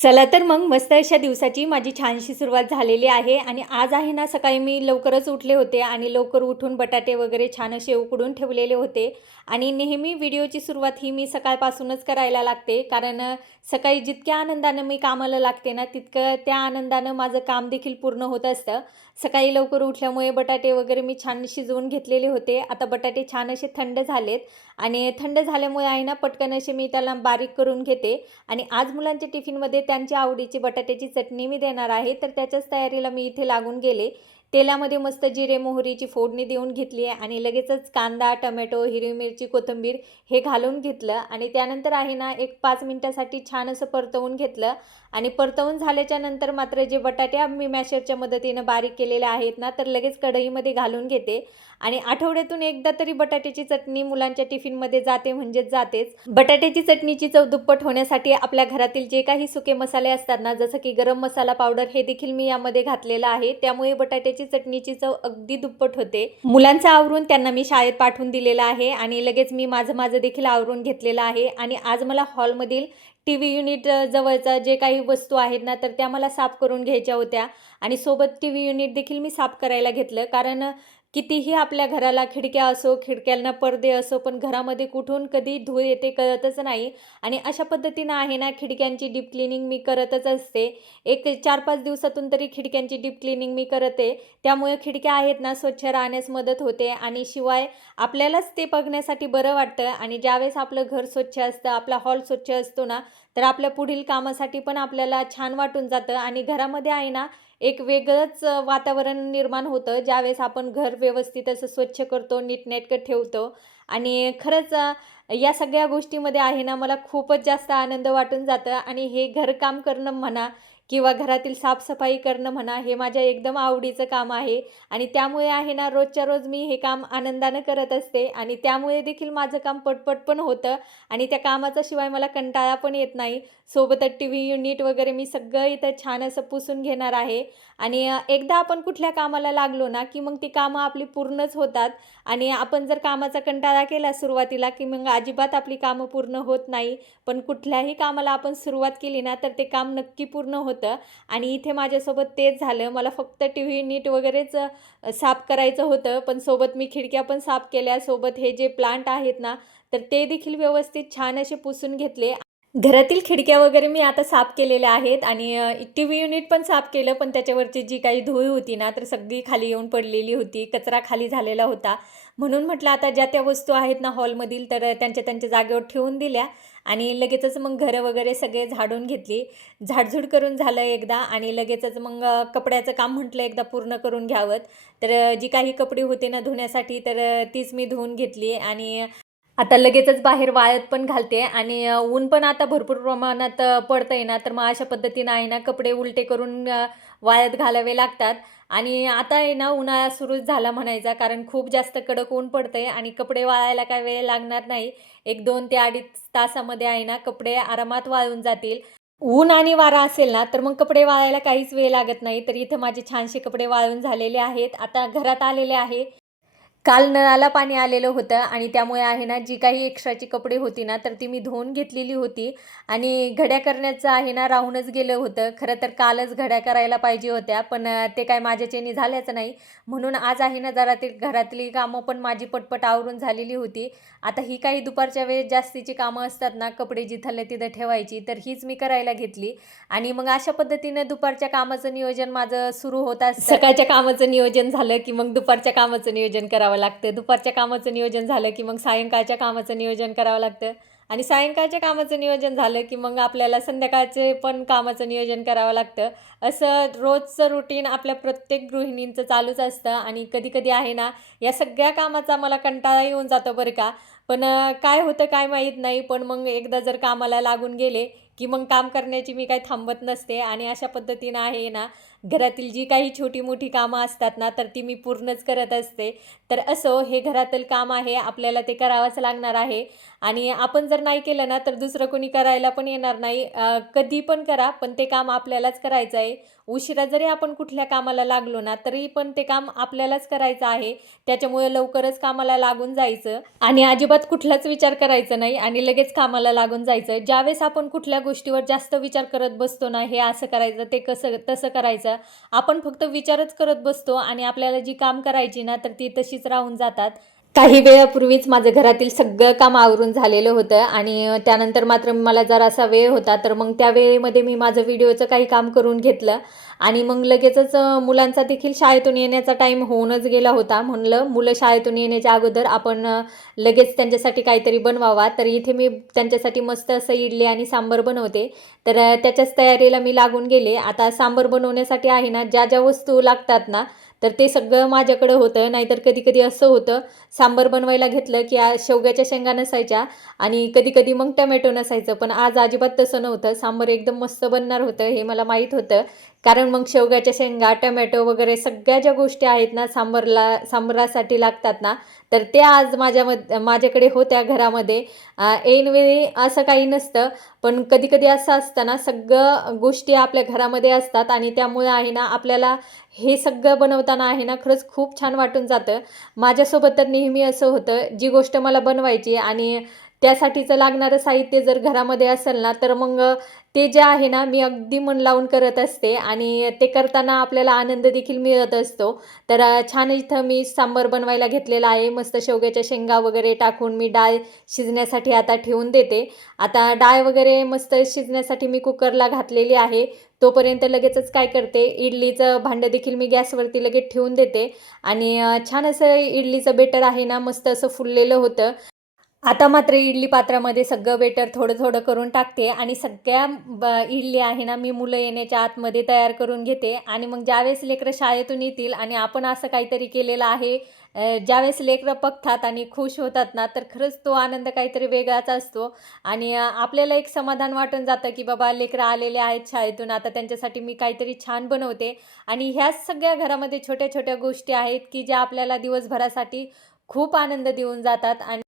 चला तर मग मस्त अशा दिवसाची माझी छानशी सुरुवात झालेली आहे आणि आज आहे ना सकाळी मी लवकरच उठले होते आणि लवकर उठून बटाटे वगैरे छान असे उकडून ठेवलेले होते आणि नेहमी व्हिडिओची सुरुवात ही मी सकाळपासूनच करायला लागते कारण सकाळी जितक्या आनंदानं मी कामाला लागते ना तितकं त्या आनंदानं माझं काम देखील पूर्ण होत असतं. सकाळी लवकर उठल्यामुळे बटाटे वगैरे मी छान शिजवून घेतलेले होते. आता बटाटे छान असे थंड झालेत आणि थंड झाल्यामुळे आहे ना पटकन असे मी त्याला बारीक करून घेते आणि आज मुलांच्या टिफिनमध्ये त्यांच्या आवडीची बटाट्याची चटणी मी देणार आहे. तर त्याच्याच तयारीला मी इथे लागून गेले. तेलामध्ये मस्त जिरे मोहरीची फोडणी देऊन घेतली आहे आणि लगेचच कांदा, टोमॅटो, हिरवी मिरची, कोथिंबीर हे घालून घेतलं आणि त्यानंतर आहे ना एक 5 मिनिटासाठी छान असं परतवून घेतलं आणि परतवून झाल्याच्या नंतर मात्र जे बटाटे मी मॅशरच्या मदतीने बारीक केलेले आहेत ना तर लगेच कढईमध्ये घालून घेते आणि आठवड्यातून एकदा तरी बटाट्याची चटणी मुलांच्या टिफिनमध्ये जाते म्हणजेच जातेच. बटाट्याची चटणीची चव दुप्पट होण्यासाठी आपल्या घरातील जे काही सुके मसाले असतात ना जसं की गरम मसाला पावडर हे देखील मी यामध्ये घातलेलं आहे. त्यामुळे बटाट्याची चटणीची चव अगदी दुप्पट होते. मुलांचं आवरून त्यांना मी शाळेत पाठवून दिलेलं आहे आणि लगेच मी माझं देखील आवरून घेतलेलं आहे आणि आज मला हॉलमधील टीव्ही युनिट जवळचा जे काही वस्तू आहेत ना तर त्या मला साफ करून घ्यायच्या होत्या आणि सोबत टीव्ही युनिट देखील मी साफ करायला घेतलं कारण कितीही आपल्या घराला खिडक्या असो, खिडक्यांना पडदे असो, पण घरामध्ये कुठून कधी धूळ येते कळतच नाही आणि अशा पद्धतीनं आहे ना खिडक्यांची डीप क्लिनिंग मी करतच असते. एक 4-5 दिवसातून तरी खिडक्यांची डीप क्लिनिंग मी करते. त्यामुळे खिडक्या आहेत ना स्वच्छ राहण्यास मदत होते आणि शिवाय आपल्यालाच ते बघण्यासाठी बरं वाटतं आणि ज्यावेळेस आपलं घर स्वच्छ असतं, आपला हॉल स्वच्छ असतो ना, तर आपल्या पुढील कामासाठी पण आपल्याला छान वाटून जातं आणि घरामध्ये आहे ना एक वेगळंच वातावरण निर्माण होतं ज्यावेळेस आपण घर व्यवस्थित असं स्वच्छ करतो, नीटनेटकं ठेवतो आणि खरंच या सगळ्या गोष्टीमध्ये आहे ना मला खूपच जास्त आनंद वाटून जातं आणि हे घरकाम करणं म्हणा किंवा घरातील साफसफाई करणं म्हणा हे माझ्या एकदम आवडीचं काम आहे आणि त्यामुळे आहे ना रोजच्या रोज मी हे काम आनंदानं करत असते आणि त्यामुळे देखील माझं काम पटपट पण होतं आणि त्या कामाचा शिवाय मला कंटाळा पण येत नाही. सोबतच टीव्ही युनिट वगैरे मी सगळं इथं छान असं पुसून घेणार आहे आणि एकदा आपण कुठल्या कामाला लागलो ना की मग ती कामं आपली पूर्णच होतात आणि आपण जर कामाचा कंटाळा केला सुरुवातीला की मग अजिबात आपली कामं पूर्ण होत नाही. पण कुठल्याही कामाला आपण सुरुवात केली ना तर ते काम नक्की पूर्ण होतं आणि इथे माझ्यासोबत तेच झालं. मला फक्त टीव्ही नीट वगैरेच साफ करायचं होतं, पण सोबत मी खिडक्या पण साफ केल्या. सोबत हे जे प्लांट आहेत ना तर ते देखील व्यवस्थित छान असे पुसून घेतले. घरातील खिडक्या वगैरे मी आता साफ केलेल्या आहेत आणि टीव्ही युनिट पण साफ केलं, पण त्याच्यावरची जी काही धूळ होती ना तर सगळी खाली येऊन पडलेली होती. कचरा खाली झालेला होता. म्हणून म्हटलं आता ज्या त्या वस्तू आहेत ना हॉलमधील तर त्यांच्या त्यांच्या जागेवर ठेवून दिल्या आणि लगेचच मग घरं वगैरे सगळे झाडून घेतली. झाडझूड करून झालं एकदा आणि लगेचच मग कपड्याचं काम म्हटलं एकदा पूर्ण करून घ्यावं. तर जी काही कपडे होते ना धुण्यासाठी तर तीच मी धुवून घेतली आणि आता लगेचच बाहेर वाळत पण घालते आणि ऊन पण आता भरपूर प्रमाणात पडतंय ना, तर मग अशा पद्धतीनं आहे ना कपडे उलटे करून वाळत घालावे लागतात आणि आता आहे ना उन्हाळा सुरूच झाला म्हणायचा कारण खूप जास्त कडक ऊन पडतंय आणि कपडे वाळायला काय वेळ लागणार नाही. एक 2 ते 2.5 तासामध्ये आहे ना कपडे आरामात वाळून जातील. ऊन आणि वारा असेल ना, तर मग कपडे वाळायला काहीच वेळ लागत नाही. तर इथं माझे छानसे कपडे वाळून झालेले आहेत. आता घरात आलेले आहे. काल नळाला पाणी आलेलं होतं आणि त्यामुळे आहे ना जी काही एक्स्ट्राची कपडे होती ना तर ती मी धुवून घेतलेली होती आणि घड्या करण्याचं आहे ना राहूनच गेलं होतं. खरं तर कालच घड्या करायला पाहिजे होत्या पण ते काय माझ्याच्यानी झाल्याचं नाही. म्हणून आज आहे ना जरा ते घरातली कामं पण माझी पटपट आवरून झालेली होती. आता ही काही दुपारच्या वेळेस जास्तीची कामं असतात ना कपडे जिथल्या तिथं ठेवायची तर हीच मी करायला घेतली आणि मग अशा पद्धतीने दुपारच्या कामाचं नियोजन माझं सुरू होत असतं. सकाळच्या कामाचं नियोजन झालं की मग दुपारच्या कामाचं नियोजन करावं लागतं. दुपारच्या कामाचं नियोजन झालं की मग सायंकाळच्या कामाचं नियोजन करावं लागतं आणि सायंकाळच्या कामाचं नियोजन झालं की मग आपल्याला संध्याकाळचे पण कामाचं नियोजन करावं लागतं. असं रोजचं रुटीन आपल्या प्रत्येक गृहिणींचं चालूच असतं आणि कधी-कधी आहे ना या सगळ्या कामाचा मला कंटाळा येऊन जातो बरं का. पण काय होतं काय माहीत नाही. पण मग एकदा जर कामाला लागून गेले की मग काम करण्याची मी काही थांबत नसते आणि अशा पद्धतीनं आहे ना घरातील जी काही छोटी मोठी कामं असतात ना तर ती मी पूर्णच करत असते. तर असो हे घरातील काम आहे, आपल्याला ते करावंच लागणार आहे आणि आपण जर नाही केलं ना तर दुसरं कोणी करायला पण येणार नाही. कधी पण करा पण ते काम आपल्यालाच करायचं आहे. उशिरा जरी आपण कुठल्या कामाला लागलो ना तरी पण ते काम आपल्यालाच करायचं आहे. त्याच्यामुळे लवकरच कामाला लागून जायचं आणि अजिबात कुठलाच विचार करायचा नाही आणि लगेच कामाला लागून जायचं. ज्यावेळेस आपण कुठल्या गोष्टीवर जास्त विचार करत बसतो ना, हे असं करायचं, ते कसं तसं करायचं, आपण फक्त विचारच करत बसतो आणि आपल्याला जी काम करायची ना तर ती तशीच राहून जातात. काही वेळापूर्वीच माझं घरातील सगळं काम आवरून झालेलं होतं आणि त्यानंतर मात्र मला जरासा वेळ होता तर मग त्या वेळेमध्ये मी माझं व्हिडिओचं काही काम करून घेतलं आणि मग लगेचच मुलांचा देखील शाळेतून येण्याचा टाईम होऊनच गेला होता. म्हणलं मुलं शाळेतून येण्याच्या अगोदर आपण लगेच त्यांच्यासाठी काहीतरी बनवावा. तर इथे मी त्यांच्यासाठी मस्त असं इडली आणि सांबार बनवते. तर त्याच्याच तयारीला मी लागून गेले. आता सांबार बनवण्यासाठी आहे ना ज्या ज्या वस्तू लागतात ना तर ते सगळं माझ्याकडं होतं. नाहीतर कधी-कधी असं होतं सांबार बनवायला घेतलं की शेवग्याच्या शेंगा नसायच्या आणि कधी-कधी मग टोमॅटो नसायचं. पण आज अजिबात तसं नव्हतं. सांबार एकदम मस्त बनणार होतं हे मला माहीत होतं. कारण मग शेवग्याच्या शेंगा, टोमॅटो वगैरे सगळ्या ज्या गोष्टी आहेत ना सांबारासाठी लागतात ना, तर त्या आज माझ्याकडे होत्या घरामध्ये. ऐनवेळी असं काही नसतं. पण कधी-कधी असं असतं ना, सगळं गोष्टी आपल्या घरामध्ये असतात आणि त्यामुळे आहे ना, आपल्याला हे सगळं बनवताना आहे ना, खरंच खूप छान वाटून जातं. माझ्यासोबत तर नेहमी असं होतं, जी गोष्ट मला बनवायची आणि त्यासाठीचं लागणारं साहित्य जर घरामध्ये असेल ना, तर मग ते जे आहे ना, मी अगदी मन लावून करत असते आणि ते करताना आपल्याला आनंद देखील मिळत असतो. तर छान इथं मी सांबार बनवायला घेतलेला आहे. मस्त शेवग्याच्या शेंगा वगैरे टाकून मी डाळ शिजण्यासाठी आता ठेवून देते. आता डाळ वगैरे मस्त शिजण्यासाठी मी कुकरला घातलेली आहे. तोपर्यंत लगेचच काय करते, इडलीचं भांडं देखील मी गॅसवरती लगेच ठेवून देते आणि छान असं इडलीचं बेटर आहे ना, मस्त असं फुललेलं होतं. आता मात्र इडली पात्रामध्ये सगळं बेटर थोडं-थोडं करून टाकते आणि सगळ्या इडली आहे ना, मी मुलं येण्याच्या आतमध्ये तयार करून घेते आणि मग ज्यावेळेस लेकरं शाळेतून येतील आणि आपण असं काहीतरी केलेलं आहे, ज्यावेळेस लेकरं बघतात आणि खुश होतात ना, तर खरंच तो आनंद काहीतरी वेगळाच असतो आणि आपल्याला एक समाधान वाटून जातं, की बाबा लेकरं आलेले आहेत शाळेतून, आता त्यांच्यासाठी मी काहीतरी छान बनवते आणि ह्याच सगळ्या घरामध्ये छोट्या-छोट्या गोष्टी आहेत, की ज्या आपल्याला दिवसभरासाठी खूप आनंद देऊन जातात आणि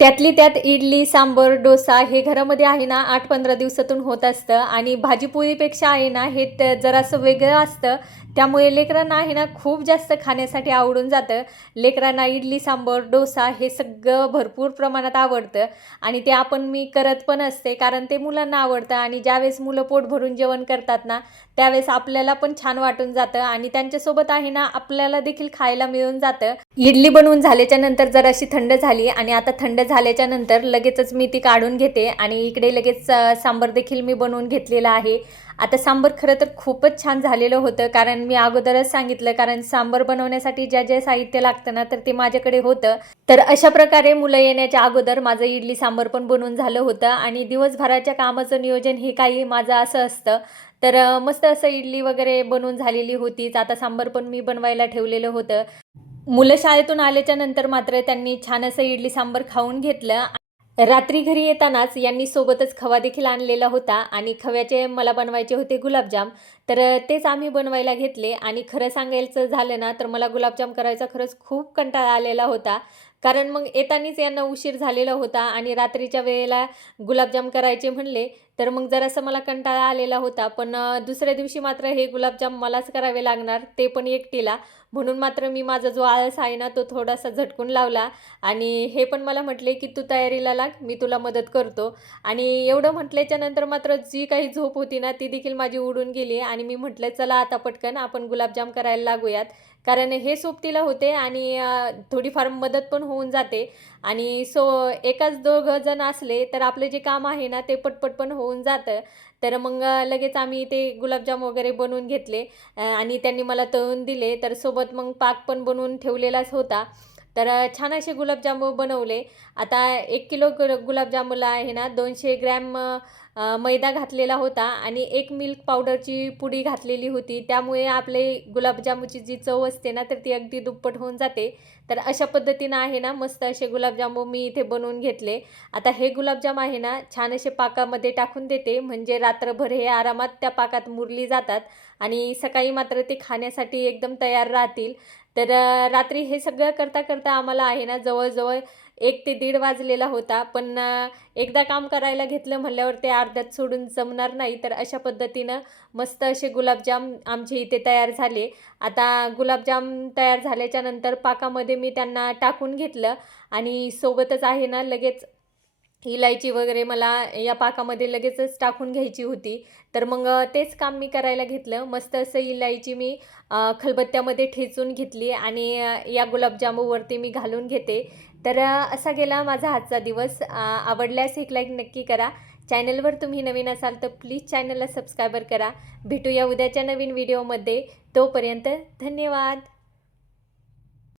त्यातली त्यात इडली, सांबार, डोसा हे घरामध्ये आहे ना 8-15 दिवसातून होत असतं आणि भाजी-पोळीपेक्षा आहे ना हे जरासं वेगळं असतं. त्यामुळे लेकरांना आहे ना खूप जास्त खाण्यासाठी आवडून जातं. लेकरांना इडली, सांबार, डोसा हे सगळं भरपूर प्रमाणात आवडतं आणि ते मी करत पण असते कारण ते मुलांना आवडतं आणि ज्यावेळेस मुलं पोट भरून जेवण करतात ना, त्यावेळेस आपल्याला पण छान वाटून जातं आणि त्यांच्यासोबत आहे ना आपल्याला देखील खायला मिळून जातं. इडली बनवून झाल्याच्या नंतर जराशी थंड झाली आणि आता थंड झाल्याच्या नंतर लगेचच मी ती काढून घेते आणि इकडे लगेच सांबार देखील मी बनवून घेतलेला आहे. आता सांबार खरं तर खूपच छान झालेलं होतं कारण मी अगोदरच सांगितलं कारण सांबार बनवण्यासाठी जे साहित्य लागतं ना तर ते माझ्याकडे होतं. तर अशा प्रकारे मुलं येण्याच्या अगोदर माझं इडली सांबार पण बनवून झालं होतं आणि दिवसभराच्या कामाचं नियोजन हे काही माझं असं असतं. तर मस्त असं इडली वगैरे बनवून झालेली होतीच. आता सांबार पण मी बनवायला ठेवलेलं होतं. मुलं शाळेतून आल्याच्या नंतर मात्र त्यांनी छान असं इडली सांबार खाऊन घेतलं. रात्री घरी येतानाच यांनी सोबतच खवा देखील आणलेला होता आणि खव्याचे मला बनवायचे होते गुलाबजाम. तर तेच आम्ही बनवायला घेतले आणि खरं सांगायचं झालं ना तर मला गुलाबजाम करायचा खरंच खूप कंटाळा आलेला होता. कारण मग येतानीच यांना उशीर झालेला होता आणि रात्रीच्या वेळेला गुलाबजाम करायचे म्हणले तर मग जरासं मला कंटाळा आलेला होता. पण दुसऱ्या दिवशी मात्र हे गुलाबजाम मलाच करावे लागणार, ते पण एकटीला. म्हणून मात्र मी माझा जो आळस आहे ना तो थोडासा झटकून लावला आणि हे पण मला म्हटले, की "तू तयारीला लाग, मी तुला मदत करतो." आणि एवढं म्हटल्याच्या नंतर मात्र जी काही झोप होती ना ती देखील माझी उडून गेली आणि मी म्हटलं, "चला आता पटकन आपण गुलाबजाम करायला लागूयात." कारण हे सोबतीला होते आणि थोडीफार मदत पण होऊन जाते आणि एकाच दोघं जण असले तर आपलं जे काम आहे ना ते पटपट पण होऊन जातं. तर मग लगेच आम्ही ते गुलाबजाम वगैरे बनवून घेतले आणि त्यांनी मला तळून दिले. तर सोबत मग पाक पण बनवून ठेवलेलाच होता. तर छान असे गुलाबजामुन बनवले. आता 1 किलो गुलाबजामुनला आहे ना 200 ग्रॅम मैदा घातलेला होता आणि 1 मिल्क पावडरची पुडी घातलेली होती. त्यामुळे आपले गुलाबजामुची जी चव असते ना, तर ती अगदी दुप्पट होऊन जाते. तर अशा पद्धतीनं आहे ना, मस्त असे गुलाबजामुन मी इथे बनवून घेतले. आता हे गुलाबजाम आहे ना, छान असे पाकामध्ये टाकून देते, म्हणजे रात्रभर हे आरामात त्या पाकात मुरली जातात आणि सकाळी मात्र ते खाण्यासाठी एकदम तयार राहतील. तर रात्री हे सगळं करता आम्हाला आहे ना, जवळ-जवळ 1 ते 1:30 वाजलेला होता. पण एकदा काम करायला घेतलं म्हटल्यावर ते अर्ध्यात सोडून जमणार नाही. तर अशा पद्धतीनं मस्त असे गुलाबजाम आमचे इथे तयार झाले. आता गुलाबजाम तयार झाल्याच्या नंतर पाकामध्ये मी त्यांना टाकून घेतलं आणि सोबतच आहे ना, लगेच इलायची वगैरे मला या पाकामध्ये लगेचच टाकून घ्यायची होती. तर मग तेच काम मी करायला घेतलं. मस्त असं इलायची मी खलबत्त्यामध्ये ठेचून घेतली आणि या गुलाबजामुनवरती मी घालून घेते. तर असा गेला माझा आजचा दिवस. आवडल्यास एक लाईक नक्की करा. चॅनलवर तुम्ही नवीन असाल तर प्लीज चॅनलला सबस्क्राईबर करा. भेटूया उद्याच्या नवीन व्हिडिओमध्ये. तोपर्यंत धन्यवाद.